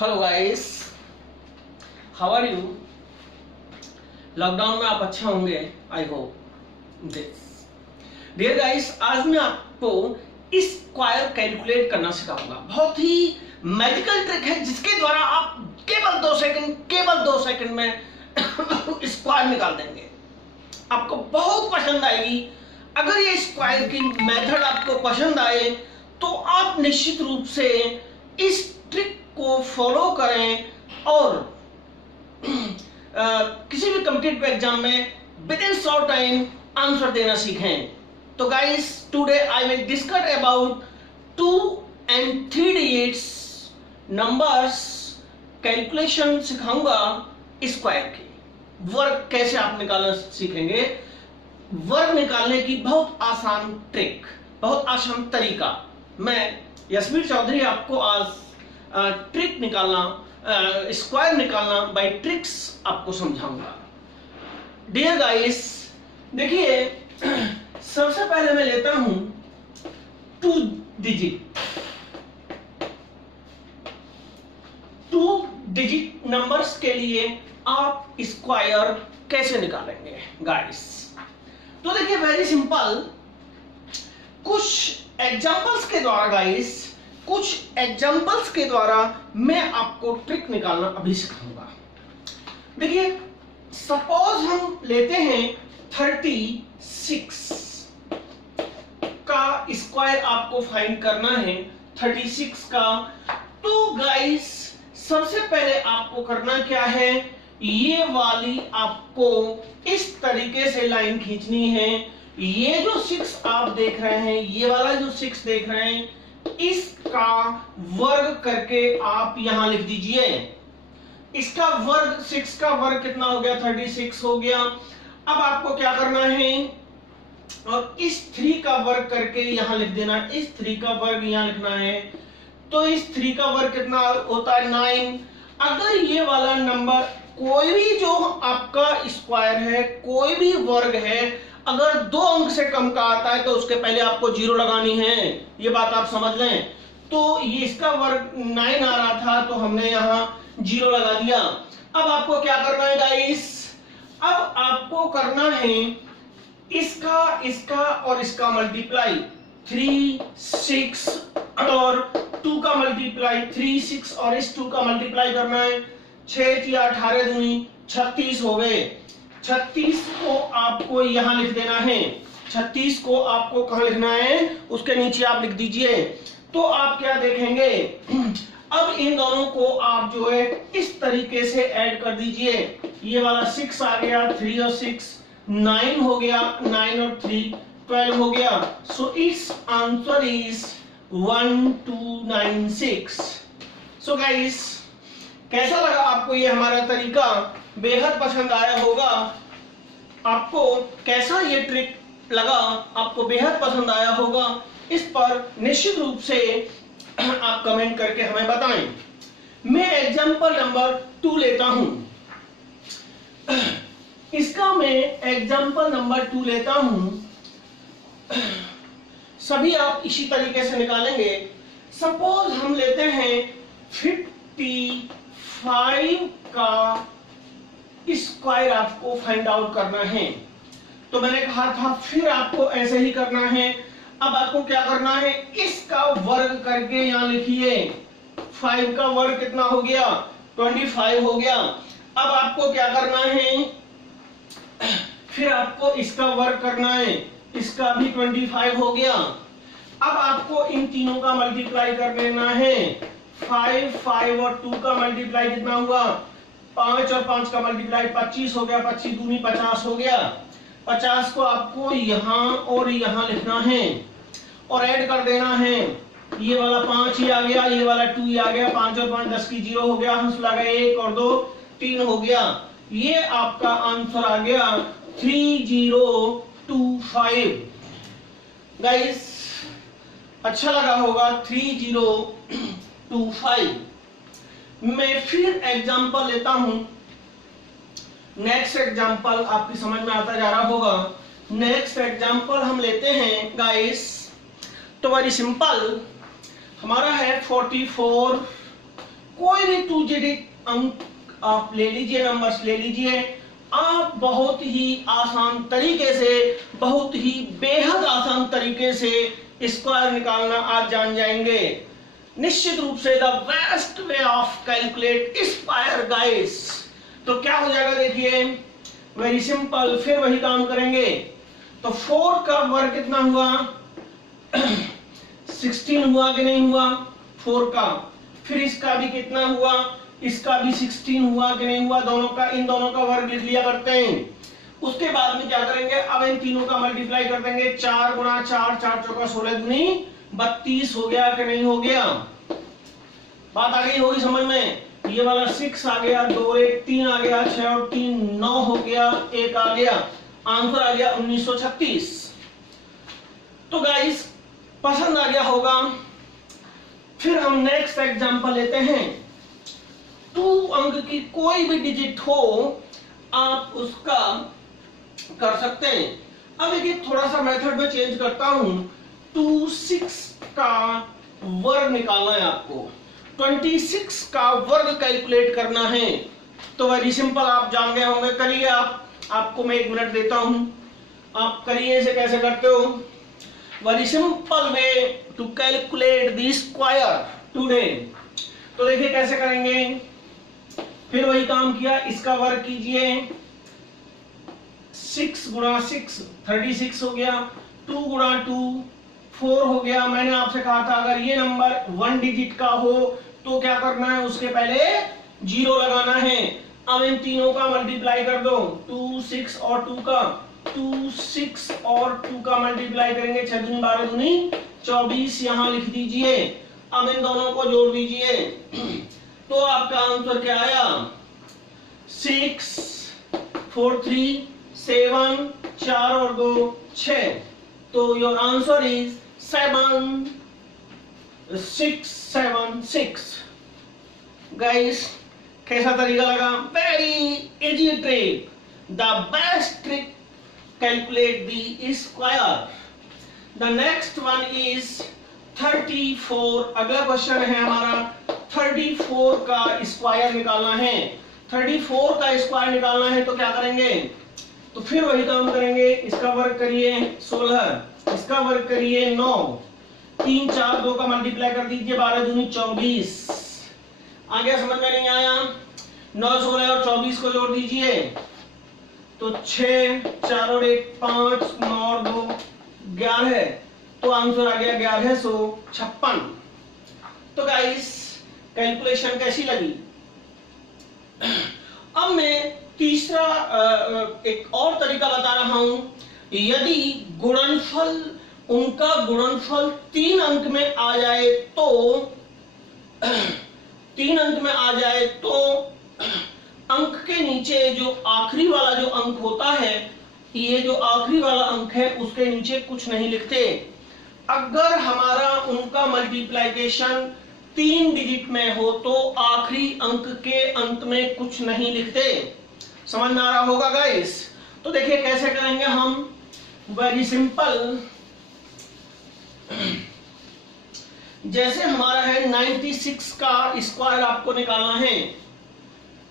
Hello guys, how are you. Lockdown में आप अच्छे होंगे, I hope this. Dear guys, आज मैं आपको स्क्वायर कैलकुलेट करना सिखाऊंगा। बहुत ही मैजिकल ट्रिक है जिसके द्वारा आप केवल 2 सेकंड में स्क्वायर निकाल देंगे। आपको बहुत पसंद आएगी। अगर ये स्क्वायर की मेथड आपको पसंद आए तो आप निश्चित रूप से इस ट्रिक को फॉलो करें और किसी भी कॉम्पिटिटिव एग्जाम में with in short time answer देना सीखें। तो guys, today I will discuss about 2 and 3 digits numbers calculation सिखाऊंगा। स्क्वायर की वर्ग कैसे आप निकालना सीखेंगे। वर्ग निकालने की बहुत आसान ट्रिक, बहुत आसान तरीका। मैं यशवीर चौधरी आपको आज ट्रिक निकालना, स्क्वायर निकालना बाय ट्रिक्स आपको समझाऊंगा। डियर गाइस, देखिए सबसे पहले मैं लेता हूं 2 डिजिट। 2 डिजिट नंबर्स के लिए आप स्क्वायर कैसे निकालेंगे गाइस। तो देखिए वेरी सिंपल, कुछ एग्जांपल्स के द्वारा गाइस, कुछ एग्जांपल्स के द्वारा मैं आपको ट्रिक निकालना अभी सिखाऊंगा। देखिए सपोज हम लेते हैं 36 का स्क्वायर आपको फाइंड करना है। 36 का तो गाइस सबसे पहले आपको करना क्या है, ये वाली आपको इस तरीके से लाइन खींचनी है। ये जो 6 आप देख रहे हैं, ये वाला जो 6 देख रहे हैं, इसका वर्ग करके आप यहां लिख दीजिए। इसका वर्ग, 6 का वर्ग कितना हो गया, 36 हो गया। अब आपको क्या करना है, और इस 3 का वर्ग करके यहां लिख देना। इस 3 का वर्ग यहां लिखना है। तो इस 3 का वर्ग कितना होता है, 9। अगर ये वाला नंबर कोई भी जो आपका स्क्वायर है, कोई भी वर्ग है, अगर 2 अंक से कम का आता है तो उसके पहले आपको 0 लगानी है। ये बात आप समझ लें। तो ये इसका वर्ग 9 आ रहा था तो हमने यहां 0 लगा दिया। अब आपको क्या करना है गाइस, अब आपको करना है इसका और इसका मल्टीप्लाई। 3, 6 और 2 का मल्टीप्लाई, 3, 6 और इस 2 का मल्टीप्लाई करना है। 6 या 18 दूनी 36 हो गए। 36 को आपको यहां लिख देना है। 36 को आपको कहां लिखना है, उसके नीचे आप लिख दीजिए। तो आप क्या देखेंगे, अब इन दोनों को आप जो है इस तरीके से ऐड कर दीजिए। ये वाला 6 आ गया, 3 और 6 9 हो गया, 9 और 3 12 हो गया। So it's answer is 1296। So guys, कैसा लगा आपको ये हमारा तरीका? बेहद पसंद आया होगा आपको। कैसा ये ट्रिक लगा आपको? बेहद पसंद आया होगा। इस पर निश्चित रूप से आप कमेंट करके हमें बताएं। मैं एग्जांपल नंबर 2 लेता हूं। इसका मैं एग्जांपल नंबर 2 लेता हूं। सभी आप इसी तरीके से निकालेंगे। सपोज हम लेते हैं 55 का स्क्वायर आपको फाइंड आउट करना है। तो मैंने कहा था फिर आपको ऐसे ही करना है। अब आपको क्या करना है, इसका वर्ग करके यहां लिखिए। 5 का वर्ग कितना हो गया, 25 हो गया। अब आपको क्या करना है, फिर आपको इसका वर्ग करना है। इसका भी 25 हो गया। अब आपको इन तीनों का मल्टीप्लाई कर लेना है। 5, 5 और 2 का मल्टीप्लाई कितना हुआ, 5 और 5 का मल्टीप्लाई 25 हो गया। 25 दूनी 50 हो गया। 50 को आपको यहां और यहां लिखना है और ऐड कर देना है। ये वाला 5 ही आ गया, ये वाला 2 ही आ गया। 5 और 5 10 की 0 हो गया। हंस लगा 1 और 2 3 हो गया। ये आपका आंसर आ गया 3025। गाइस अच्छा लगा होगा 3025। मैं फिर एग्जांपल लेता हूं। नेक्स्ट एग्जांपल आपकी समझ में आता जा रहा होगा। नेक्स्ट एग्जांपल हम लेते हैं गाइस। तो वेरी सिंपल, हमारा है 44 कोई भी 2 डिजिट अंक आप ले लीजिए, नंबर्स ले लीजिए, आप बहुत ही आसान तरीके से, बहुत ही बेहद आसान तरीके से स्क्वायर निकालना आज जान जाएंगे। निश्चित रूप से the best way of calculate square guys. तो क्या हो जाएगा देखिए, वेरी सिंपल, फिर वही काम करेंगे। तो 4 का वर्ग कितना हुआ 16 हुआ कि नहीं हुआ 4 का, फिर इसका भी कितना हुआ, इसका भी 16 हुआ कि नहीं हुआ, दोनों का, इन दोनों का वर्ग लिख लिया करते हैं। उसके बाद में क्या करेंगे, अब इन तीनों का मल्टीप्लाई कर देंगे, 4 गुणा 4, 4 चौका 16 दूनी 32 हो गया कि नहीं हो गया, बात आ गई होगी समझ में। ये वाला 6 आ गया, 2 और 1 3 आ गया, 6 और 3 9 हो गया, 1 आ गया, आंसर आ गया 1936। तो गाइस पसंद आ गया होगा। फिर हम नेक्स्ट एग्जांपल लेते हैं। 2 अंक की कोई भी डिजिट हो आप उसका कर सकते हैं। अब देखिए थोड़ा सा मेथड में चेंज करता हूं। 26 का वर्ग निकालना है आपको, 26 का वर्ग कैलकुलेट करना है। तो वेरी सिंपल, आप जान गए होंगे, करिए आप, आपको मैं 1 मिनट देता हूं, आप करिए। इसे कैसे करते हो, very simple way to calculate the square today. तो देखिए कैसे करेंगे, फिर वही काम किया, इसका वर्ग कीजिए, 6 गुणा 6 36 हो गया, 2 गुणा 2 4 हो गया। मैंने आपसे कहा था अगर ये नंबर 1 डिजिट का हो तो क्या करना है, उसके पहले 0 लगाना है। अब इन तीनों का मल्टीप्लाई कर दो, 2 6 और 2 का, 2 6 और 2 का मल्टीप्लाई करेंगे, 6 दूनी 12 दूनी 24, यहां लिख दीजिए। अब इन दोनों को जोड़ दीजिए, तो आपका आंसर क्या आया, 6 4 3 7, 4 और 2 6। तो योर आंसर इज 7 6 7 6। गाइस कैसा तरीका लगा, very easy trick, the best trick calculate the square. The next one is 34। अगला क्वेश्चन है हमारा 34 का स्क्वायर निकालना है। 34 का स्क्वायर निकालना है तो क्या करेंगे, तो फिर वही काम करेंगे, इसका वर्ग करिए 16, इसका वर्ग करिए 9, 3 4 2 का मल्टीप्लाई कर दीजिए, 12 दूनी 24। आ गया, समझ में नहीं आया, 9 16 और 24 को जोड़ दीजिए, तो 6 4 और 1 5, 9 और 2 11, तो आंसर आ गया 1156। तो गाइस कैलकुलेशन कैसी लगी। अब मैं तीसरा एक और तरीका बता रहा हूं। यदि गुणनफल, उनका गुणनफल 3 अंक में आ जाए तो 3 अंक में आ जाए तो अंक के नीचे जो आखिरी वाला जो अंक होता है, ये जो आखिरी वाला अंक है उसके नीचे कुछ नहीं लिखते। अगर हमारा उनका मल्टीप्लिकेशन 3 डिजिट में हो तो आखिरी अंक के अंत में कुछ नहीं लिखते। समझ में आ रहा होगा गाइस। तो देखिए कैसे करेंगे हम, वेरी सिंपल। जैसे हमारा है 96 का स्क्वायर आपको निकालना है,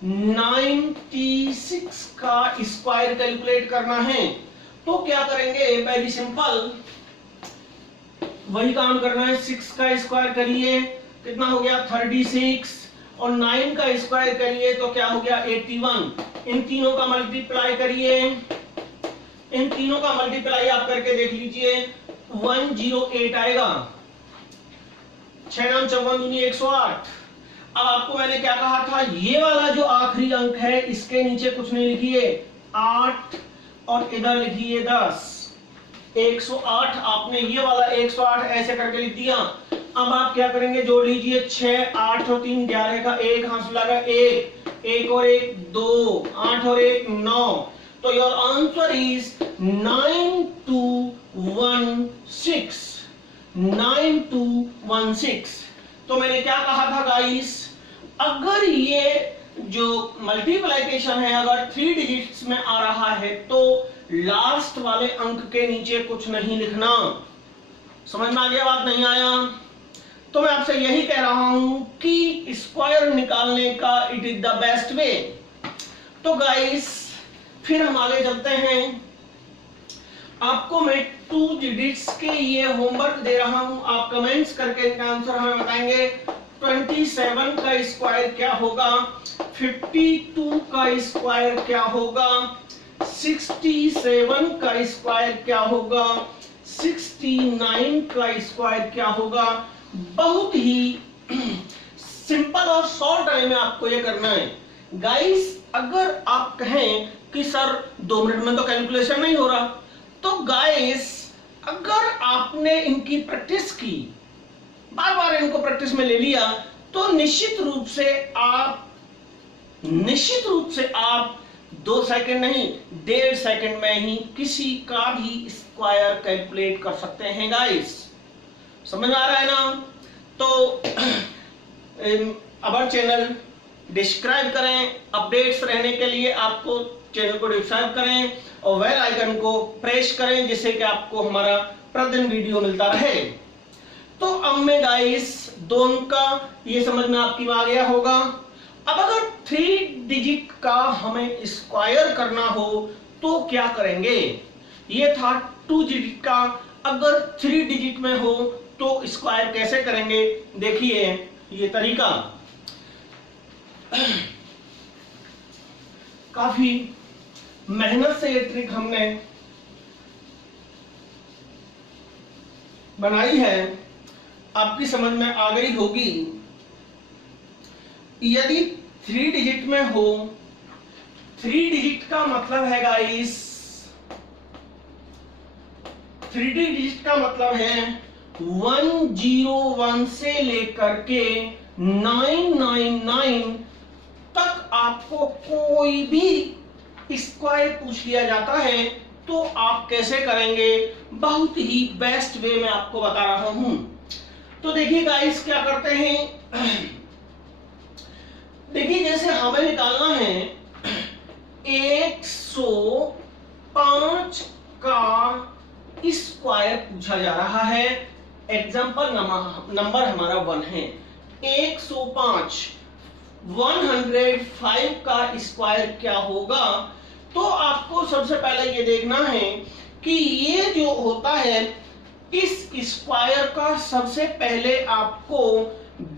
96 का स्क्वायर कैलकुलेट करना है, तो क्या करेंगे, वेरी सिंपल वही काम करना है। 6 का स्क्वायर करिए, कितना हो गया 36, और 9 का स्क्वायर करिए तो क्या हो गया 81। इन तीनों का मल्टीप्लाई करिए, इन तीनों का मल्टीप्लाई आप करके देख लीजिए, 108 आएगा, 6 9 54 दूनी 108। अब आपको मैंने क्या कहा था, ये वाला जो आखिरी अंक है इसके नीचे कुछ नहीं लिखिए, 8 और इधर लिखिए 10, 108। आपने ये वाला 108 ऐसे करके लिख दिया। अब आप क्या करेंगे, जोड़ लीजिए, 6 8 और 3 11 का 1 हाथ लगा 1, 1 और 1 2, 8 और 1 9। तो योर आंसर इज 9216, 9216। तो मैंने क्या कहा था गाइस, अगर ये जो मल्टीप्लिकेशन है अगर 3 डिजिट्स में आ रहा है तो लास्ट वाले अंक के नीचे कुछ नहीं लिखना। समझ में आ गया, बात नहीं आया। तो मैं आपसे यही कह रहा हूं कि स्क्वायर निकालने का it is the best way. तो गाइस फिर हम आगे चलते हैं। आपको मैं 2 डिजिट्स के ये होमवर्क दे रहा हूं, आप कमेंट्स करके इनका आंसर हमें बताएंगे। 27 का स्क्वायर क्या होगा, 52 का स्क्वायर क्या होगा, 67 का स्क्वायर क्या होगा, 69 का स्क्वायर क्या होगा। बहुत ही सिंपल और शॉर्ट टाइम में आपको ये करना है गाइस। अगर आप कहें कि सर 2 मिनट में तो कैलकुलेशन नहीं हो रहा, तो गाइस अगर आपने इनकी प्रैक्टिस की, बार बार इनको प्रैक्टिस में ले लिया, तो निश्चित रूप से आप 2 सेकंड नहीं 1.5 सेकंड में ही किसी का भी स्क्वायर कैलकुलेट कर सकते हैं गाइस। समझ में आ रहा है ना? तो अवर चैनल डिस्क्राइब करें, अपडेट्स रहने के लिए आपको चैनल को डिस्क्राइब करें और बेल आइकन को प्रेस करें, जिससे कि आपको हमारा प्रतिदिन वीडियो मिलता रहे। तो अब मैं गाइस 2 का ये समझ में आपकी आ गया होगा। अब अगर 3 डिजिट का हमें स्क्वायर करना हो तो क्या करेंगे। ये था 2 डिजिट का, अगर 3 डिजिट में हो तो स्क्वायर कैसे करेंगे। देखिए ये तरीका काफी मेहनत से ये ट्रिक हमने बनाई है, आपकी समझ में आ गई होगी। यदि 3 डिजिट में हो, 3 डिजिट का मतलब है गाइस, 3 डिजिट का मतलब है 101 से लेकर के 999 तक आपको कोई भी स्क्वायर पूछ लिया जाता है तो आप कैसे करेंगे। बहुत ही बेस्ट वे में आपको बता रहा हूं। तो देखिए गाइस क्या करते हैं, देखिए जैसे हमें निकालना है 105 का स्क्वायर पूछा जा रहा है। एग्जाम्पल नंबर हमारा 1 है। 105 105 का स्क्वायर क्या होगा। तो आपको सबसे पहले ये देखना है कि ये जो होता है, इस स्क्वायर का सबसे पहले आपको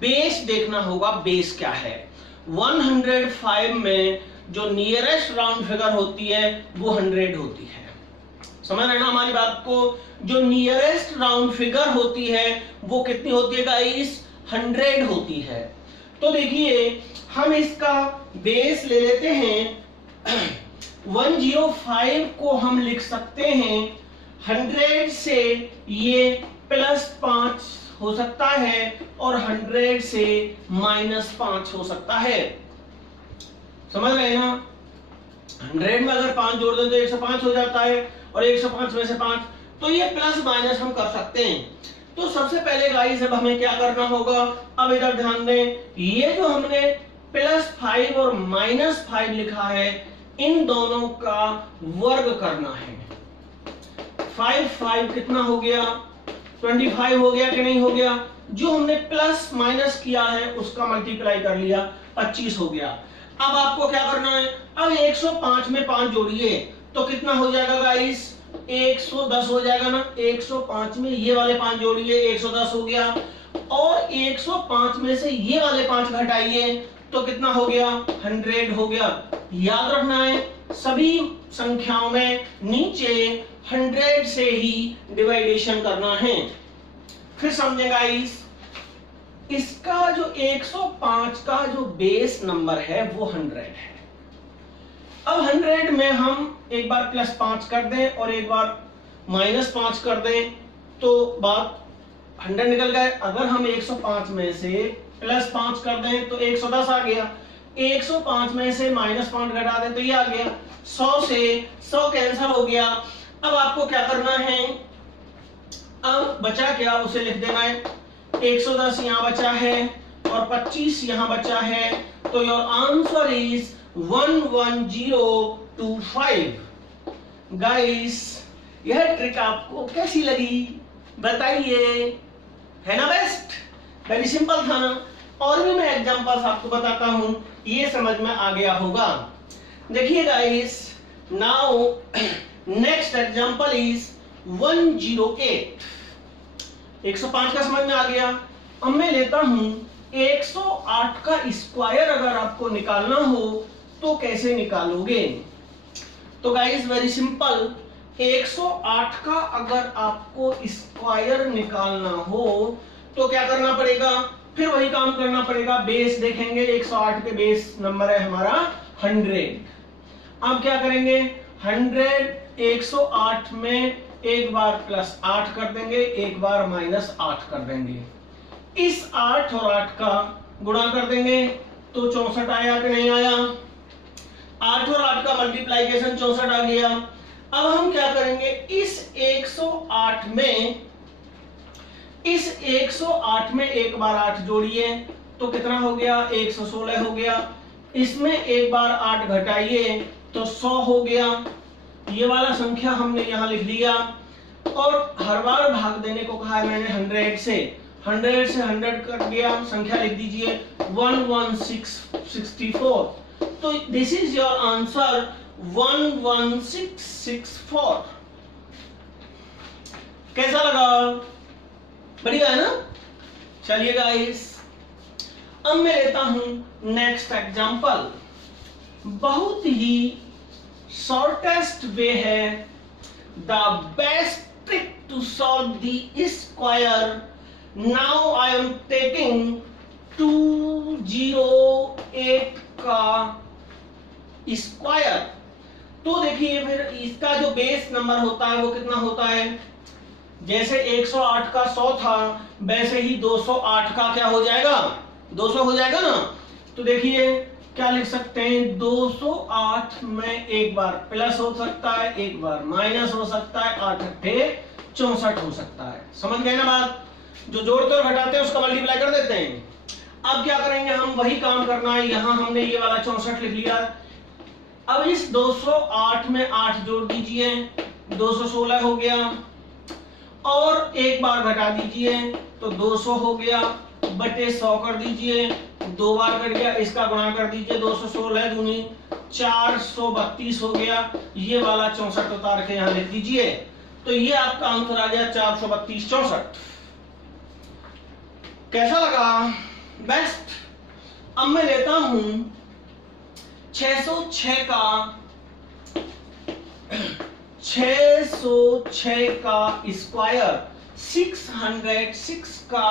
बेस देखना होगा। बेस क्या है, 105 में जो नियरेस्ट राउंड फिगर होती है वो 100 होती है। समझ रहे ना हमारी बात को। जो नियरेस्ट राउंड फिगर होती है वो कितनी होती है गाइस, 100 होती है। तो देखिए हम इसका बेस ले लेते हैं। 105 को हम लिख सकते हैं 100 से ये +5 हो सकता है और 100 से -5 हो सकता है। समझ रहे हैं ना। 100 में अगर 5 जोड़ दें तो 105 हो जाता है और 105 में से 5, तो ये प्लस माइनस हम कर सकते हैं। तो सबसे पहले गाइस अब हमें क्या करना होगा, अब इधर ध्यान दें, ये जो हमने +5 और -5 लिखा है, इन दोनों का वर्ग करना है। 5 कितना हो गया, 25 हो गया कि नहीं हो गया। जो हमने प्लस माइनस किया है उसका मल्टीप्लाई कर लिया, 25 हो गया। अब आपको क्या करना है, अब 105 में 5 जोड़िए तो कितना हो जाएगा गाइस, 110 हो जाएगा ना। 105 में ये वाले 5 जोड़िए, 110 हो गया। और 105 में से ये वाले 5 घटाइए तो कितना हो गया, 100 हो गया। याद रखना है सभी संख्याओं में नीचे 100 से ही डिवाइडेशन करना है। फिर समझे गाइस, इसका जो 105 का जो बेस नंबर है वो 100 है। अब 100 में हम एक बार +5 कर दें और एक बार -5 कर दें तो बात 100 निकल गए। अगर हम 105 में से +5 कर दें तो 110 आ गया। 105 में से -5 घटा दें तो ये आ गया। 100 से 100 कैंसिल हो गया। अब आपको क्या करना है, अब बचा क्या उसे लिख देना है। 110 यहां बचा है और 25 यहां बचा है। तो योर आंसर इज 11025। गाइस यह ट्रिक आपको कैसी लगी बताइए, है ना बेस्ट। वेरी सिंपल था ना। और भी मैं एग्जांपल्स आपको बताता हूं, ये समझ में आ गया होगा। देखिए guys, now next example is 108। 105 का समझ में आ गया। अब मैं लेता हूं 108 का स्क्वायर अगर आपको निकालना हो तो कैसे निकालोगे? तो गाइस वेरी सिंपल, 108 का अगर आपको स्क्वायर निकालना हो तो क्या करना पड़ेगा? फिर वही काम करना पड़ेगा, बेस देखेंगे। 108 के बेस नंबर है हमारा 100। अब क्या करेंगे? 100 108 में एक बार प्लस 8 कर देंगे, एक बार माइनस 8 कर देंगे। इस 8 और 8 का गुणा कर देंगे तो 64 आया कि नहीं आया? 8 और 8 का मल्टीप्लाइकेशन 64 आ गया। अब हम क्या करेंगे? इस 108 में एक बार 8 जोड़िए तो कितना हो गया? 116 हो गया। इसमें एक बार 8 घटाइए तो 100 हो गया। ये वाला संख्या हमने यहां लिख दिया। और हर बार भाग देने को कहा है मैंने 100 से। 100 से 100 कट गया, संख्या लिख दीजिए 11664। तो दिस इज योर आंसर 11664। कैसा लगा? बढ़िया है ना? चलिए गाइस, अब मैं लेता हूं नेक्स्ट एग्जांपल। बहुत ही शॉर्टेस्ट वे है, the best trick to solve the square. Now I am taking 208 का स्क्वायर। तो देखिए फिर इसका जो बेस नंबर होता है वो कितना होता है? जैसे 108 का 100 था, वैसे ही 208 का क्या हो जाएगा? 200 हो जाएगा ना। तो देखिए क्या लिख सकते हैं? 208 में एक बार प्लस हो सकता है, एक बार माइनस हो सकता है, 8 अट्ठे 64 हो सकता है। समझ गए ना बात? जो जोड़ते और घटाते हैं उसका मल्टीप्लाई कर देते हैं। अब क्या करेंगे? हम वही काम करना है। यहां हमने ये वाला 64 लिख लिया। अब इस 208 में 8 जोड़ दीजिए, 216 हो गया। और एक बार घटा दीजिए तो 200 हो गया, बटे 100 कर दीजिए, दो बार कट गया, इसका गुणा कर दीजिए। 216 दूनी 432 हो गया। ये वाला 64 उतार के यहां लिख दीजिए। तो ये आपका आंसर आ गया 432 64। कैसा लगा? बेस्ट। अब मैं लेता हूं 606 का स्क्वायर, 606 का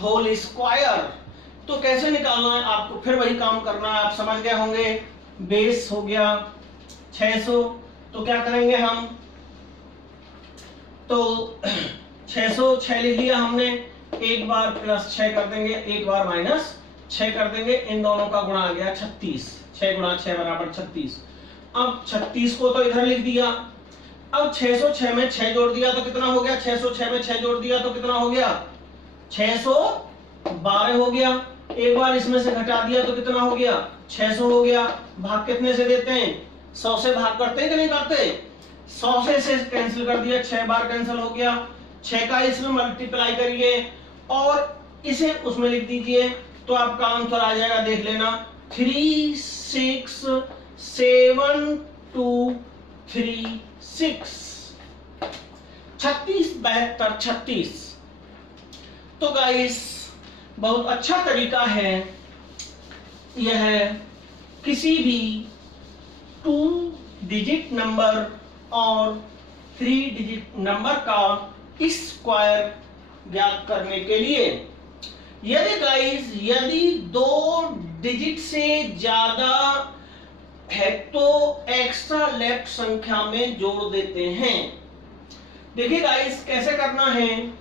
होल स्क्वायर। तो कैसे निकालना है आपको? फिर वही काम करना है, आप समझ गए होंगे। बेस हो गया 600, तो क्या करेंगे हम? तो 606 लिख लिया हमने, एक बार प्लस 6 कर देंगे, एक बार माइनस 6 कर देंगे। इन दोनों का गुणा आ गया 36। 6 गुणा 6 बराबर 36। अब 36 को तो इधर लिख दिया। अब 606 में 6 जोड़ दिया तो कितना हो गया? 606 में 6 जोड़ दिया तो कितना हो गया? 612 हो गया। एक बार इसमें से घटा दिया तो कितना हो गया? 600 हो गया। भाग कितने से देते हैं? 100 से भाग करते हैं कि नहीं करते? 100 से कैंसिल कर दिया, 6 बार कैंसिल हो गया। 6 का इसमें मल्टीप्लाई करिए और इसे उसमें लिख दीजिए तो आपका आंसर आ जाएगा, देख लेना, 3672336। 36 72 36। तो गाइस बहुत अच्छा तरीका है यह किसी भी 2 डिजिट नंबर और 3 डिजिट नंबर का स्क्वायर ज्ञात करने के लिए। यदि 2 डिजिट से ज्यादा है तो एक्स्ट्रा लेफ्ट संख्या में जोड़ देते हैं। देखिए गाइस कैसे करना है।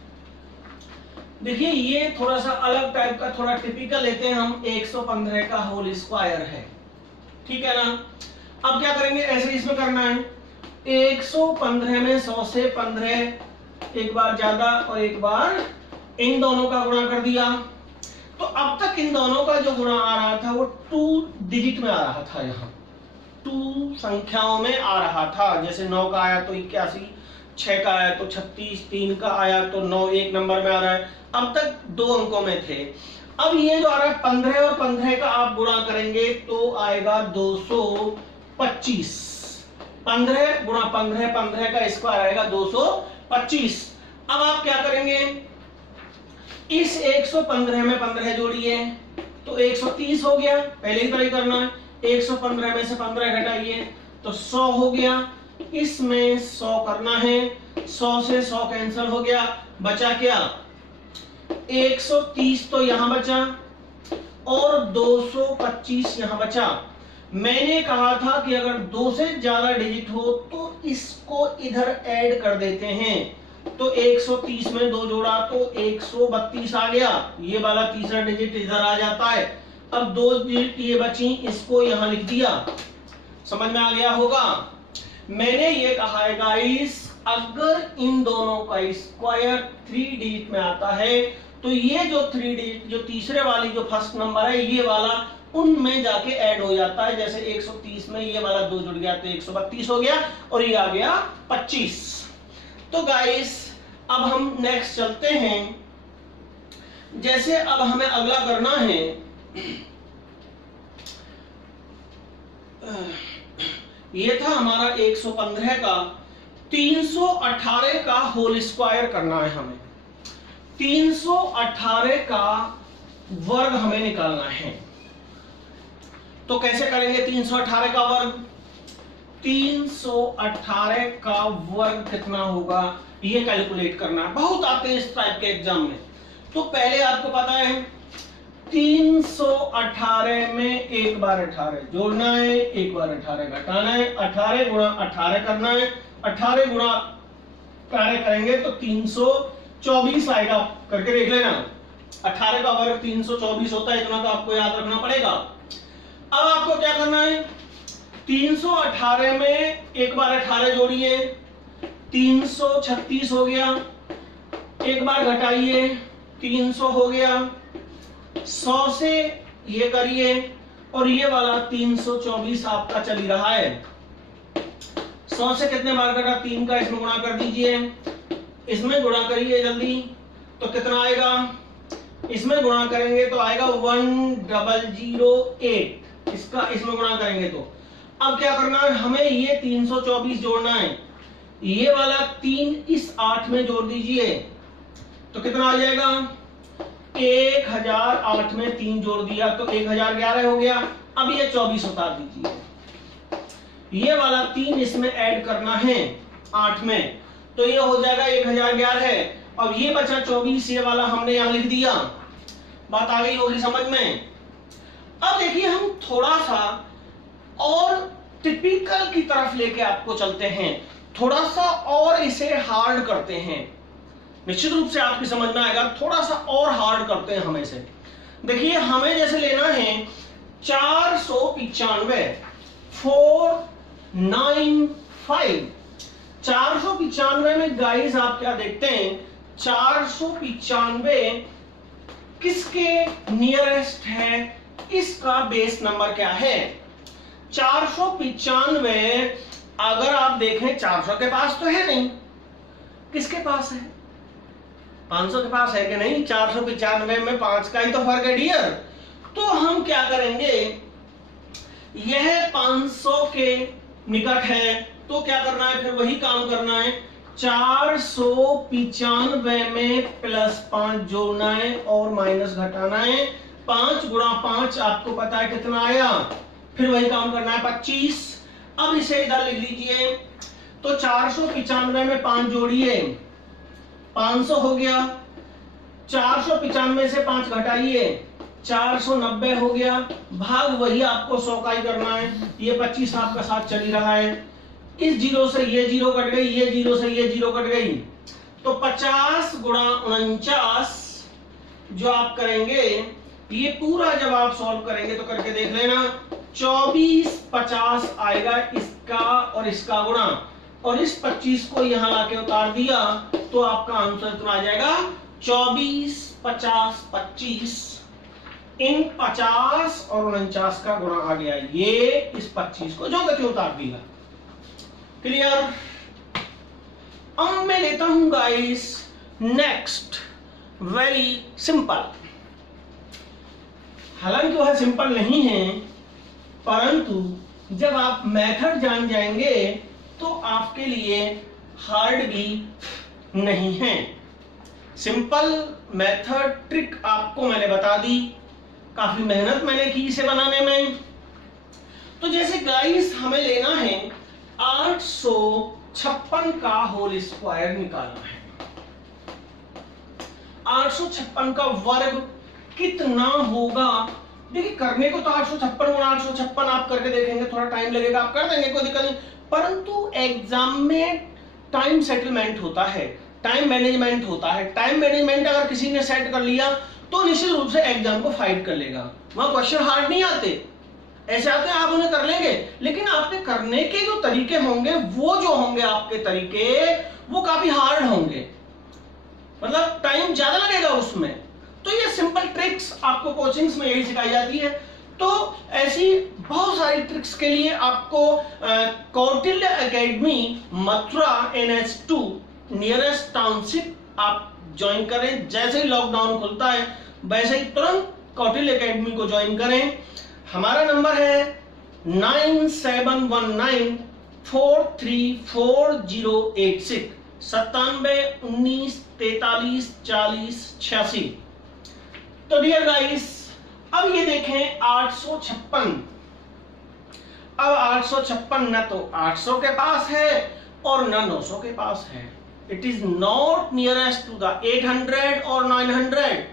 देखिए ये थोड़ा सा अलग टाइप का, थोड़ा टिपिकल लेते हैं हम। 115 का होल स्क्वायर है, ठीक है ना। अब क्या करेंगे? ऐसे इसमें करना है। 115 में 100 से 15 एक बार ज्यादा और एक बार इन दोनों का गुणा कर दिया। तो अब तक इन दोनों का जो गुणा आ रहा था वो 2 डिजिट में आ रहा था, यहाँ 2 संख्याओं में आ रहा था। जैसे 9 का आया तो 81, 6 का आया तो 36, 3 का आया तो 9 एक नंबर में आ रहा है। अब तक 2 अंकों में थे। अब ये जो आ रहा है 15 और 15 का आप गुणा करेंगे तो आएगा 225। 15 गुणा 15, 15 का स्क्वायर आएगा 225। अब आप क्या करेंगे, इस 115 में 15 जोड़िए तो 130 हो गया, पहले की तरह ही करना है। 115 में से 15 घटाइए तो 100 हो गया। इसमें 100 करना है, 100 से 100 कैंसिल हो गया, बचा क्या 130 तो यहां बचा और 225 यहां बचा। मैंने कहा था कि अगर 2 से ज्यादा डिजिट हो तो इसको इधर ऐड कर देते हैं। तो 130 में 2 जोड़ा तो 132 आ गया, ये वाला तीसरा डिजिट इधर आ जाता है। अब 2 डिजिट ये बची, इसको यहां लिख दिया। समझ में आ गया होगा। मैंने ये कहा है गाइस, अगर इन दोनों का स्क्वायर 3 डिजिट में आता है तो ये जो 3 डिजिट, जो तीसरे वाली जो फर्स्ट नंबर है ये वाला, उनमें जाके ऐड हो जाता है। जैसे 130 में ये वाला 2 जुड़ गया तो 132 हो गया और ये आ गया 25। तो गाइस अब हम नेक्स्ट चलते हैं। जैसे अब हमें अगला करना है, ये था हमारा 115 का 318 का होल स्क्वायर करना है हमें। 318 का वर्ग हमें निकालना है। तो कैसे करेंगे 318 का वर्ग? 318 का वर्ग कितना होगा ये कैलकुलेट करना है। बहुत आते हैं इस टाइप के एग्जाम में। तो पहले आपको पता है 318 में एक बार 18 जोड़ना है, एक बार 18 घटाना है, 18 गुणा 18 करना है। 18 गुणा 18 करेंगे तो 324 आएगा, करके देख लेना। 18 का वर्ग 324 होता है, इतना तो आपको याद रखना पड़ेगा। अब आपको क्या करना है, 318 में एक बार 18 जोड़िए, 336 हो गया, एक बार घटाइए 300 हो गया, 100 से ये करिए और ये वाला 324 आपका चल ही रहा है। 100 से कितने बार कटा, 3 का इसमें गुणा कर दीजिए, इसमें गुणा करिए जल्दी, तो कितना आएगा, इसमें गुणा करेंगे तो आएगा 1008, इसका इसमें गुणा करेंगे तो। अब क्या करना है, हमें ये 324 जोड़ना है, ये वाला 3 इस 8 में जोड़ दीजिए तो कितना आ जाएगा, 1008 में 3 जोड़ दिया तो 1011 हो गया। अब ये 24 उतार दीजिए, ये वाला 3 इसमें ऐड करना है 8 में तो ये हो जाएगा 1011 है। अब ये बचा 24, ये वाला हमने यहां लिख दिया। बात आ गई होगी समझ में। अब देखिए हम थोड़ा सा और टिपिकल की तरफ लेके आपको चलते हैं, थोड़ा सा और इसे हार्ड करते हैं, निश्चित रूप से आपकी समझ में आएगा। थोड़ा सा और हार्ड करते हैं हम इसे। देखिए हमें जैसे लेना है 495, 495। 495 में गाइस आप क्या देखते हैं, 495 किसके नियरेस्ट है, इसका बेस नंबर क्या है। 495 अगर आप देखें 400 के पास तो है नहीं, किसके पास है, 500 के पास है कि नहीं। 495 में 5 का ही तो फर्क है डियर। तो हम क्या करेंगे, यह 500 के निकट है तो क्या करना है, फिर वही काम करना है। 495 में +5 जोड़ना है और माइनस घटाना है। 5 गुणा 5 आपको पता है कितना आया, फिर वही काम करना है 25। अब इसे इधर लिख लीजिए तो 495 में 5 जोड़िए 500 हो गया, 495 से 5 घटाइए 490 हो गया, भाग वही आपको 100 का ही करना है। ये 25 आपका साथ चल ही रहा है, इस जीरो से ये जीरो कट गई, ये जीरो से ये जीरो कट गई, तो 50 गुणा 49 जो आप करेंगे, ये पूरा जब आप सॉल्व करेंगे तो करके देख लेना, 2450 आएगा इसका और इसका गुणा, और इस 25 को यहां लाके उतार दिया तो आपका आंसर इतना आ जाएगा 24 50 25। इन 50 और 49 का गुणा आ गया, ये इस 25 को जो गति उतार दिया। क्लियर। अब मैं लेता हूं गाइस नेक्स्ट वेरी सिंपल। हालांकि वह सिंपल नहीं है, परंतु जब आप मेथड जान जाएंगे तो आपके लिए हार्ड भी नहीं है। सिंपल मेथड ट्रिक आपको मैंने बता दी, काफी मेहनत मैंने की इसे बनाने में। तो जैसे गाइस हमें लेना है 856 का होल स्क्वायर निकालना है। 856 का वर्ग कितना होगा? देखिए करने को तो 856 गुणा 856 आप करके देखेंगे, थोड़ा टाइम लगेगा, आप कर देंगे, कोई दिक्कत नहीं। परंतु एग्जाम में टाइम सेटलमेंट होता है, टाइम मैनेजमेंट होता है। टाइम मैनेजमेंट अगर किसी ने सेट कर लिया तो निश्चित रूप से एग्जाम को फाइट कर लेगा। वहां क्वेश्चन हार्ड नहीं आते, ऐसे आते हैं आप उन्हें कर लेंगे, लेकिन आपके करने के जो तरीके होंगे, वो जो होंगे आपके तरीके, वो काफी हार्ड होंगे, मतलब टाइम ज्यादा लगेगा उसमें। तो ये सिंपल ट्रिक्स आपको कोचिंग्स में यही सिखाई जाती है। तो ऐसी बहुत सारी ट्रिक्स के लिए आपको Kautilya academy Mathura NH2 nearest township आप ज्वाइन करें। जैसे ही लॉकडाउन खुलता है वैसे ही तुरंत कौटिल्य एकेडमी को ज्वाइन करें। हमारा नंबर है 9719434086 9719434086। तो डियर गाइस, अब ये देखें 856। अब 856 न तो 800 के पास है और न 900 के पास है। It is not nearest to the 800 और 900.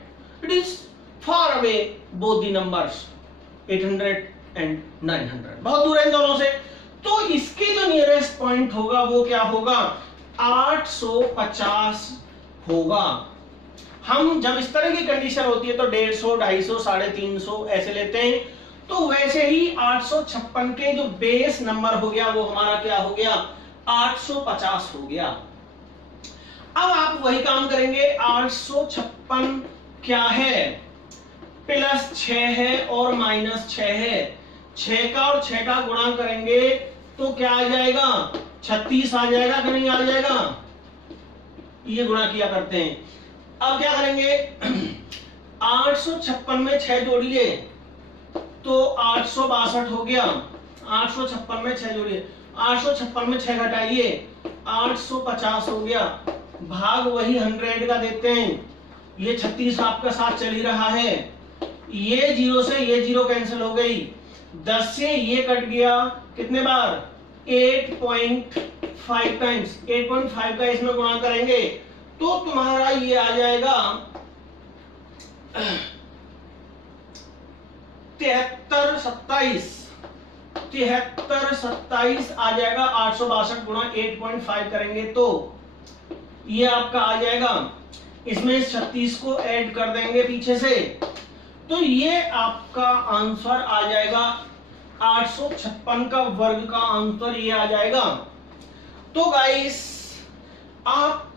It is far away both the numbers 800 and 900, बहुत दूर है इन दोनों से। तो इसके जो नियरेस्ट पॉइंट होगा वो क्या होगा? 850 होगा। हम जब इस तरह की कंडीशन होती है तो 150, 250, 350 ऐसे लेते हैं। तो वैसे ही 856 के जो बेस नंबर हो गया वो हमारा क्या हो गया? 850 हो गया। अब आप वही काम करेंगे। 856 क्या है? प्लस 6 है और माइनस 6 है। 6 का और 6 का गुणा करेंगे तो क्या आ जाएगा? 36 आ जाएगा कि नहीं आ जाएगा? ये गुणा किया करते हैं। अब क्या करेंगे? 856 में 6 जोड़िए तो 862 हो गया। 856 में 6 जोड़िए, 856 में 6 घटाइए, 850 हो गया। भाग वही 100 का देते हैं। ये 36 आपका साथ चल ही रहा है। ये 0 से ये 0 कैंसिल हो गई। 10 से ये कट गया कितने बार? 8.5 टाइम्स। 8.5 का इसमें गुणा करेंगे तो तुम्हारा ये आ जाएगा 73 27 आ जाएगा। 862 गुणा 8.5 करेंगे तो ये आपका आ जाएगा। इसमें 36 को ऐड कर देंगे पीछे से, तो ये आपका आंसर आ जाएगा 856 का वर्ग का आंसर ये आ जाएगा। तो गाइस, आप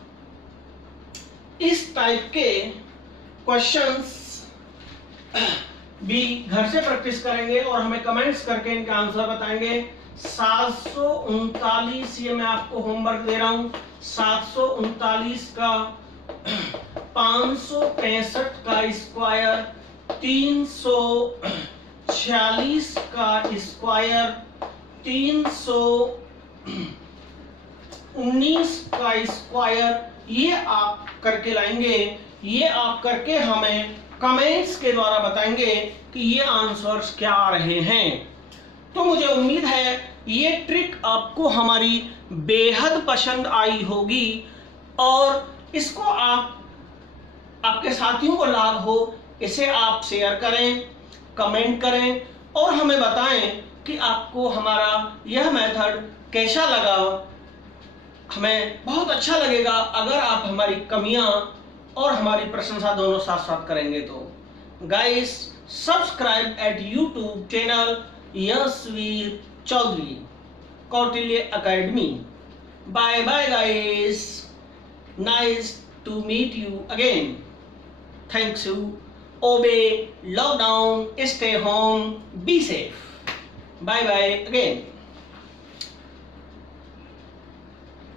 इस टाइप के क्वेश्चंस भी घर से प्रैक्टिस करेंगे और हमें कमेंट्स करके इनका आंसर बताएंगे। 739 ये मैं आपको होमवर्क दे रहा हूं। 739 का 565 का स्क्वायर, 346 का स्क्वायर, 319 का स्क्वायर, ये आप करके लाएंगे। ये आप करके हमें कमेंट्स के द्वारा बताएंगे कि ये आंसर्स क्या आ रहे हैं। तो मुझे उम्मीद है ये ट्रिक आपको हमारी बेहद पसंद आई होगी और इसको आप आपके साथियों को लाभ हो, इसे आप शेयर करें, कमेंट करें और हमें बताएं कि आपको हमारा यह मेथड कैसा लगा। हमें बहुत अच्छा लगेगा अगर आप हमारी कमियां और हमारी प्रशंसा दोनों साथ साथ करेंगे। तो guys, subscribe at YouTube channel Yashveer Chaudhary Kautilya academy. Bye bye guys, nice to meet you again. Thanks you. Obey lockdown, stay home, be safe. Bye bye again.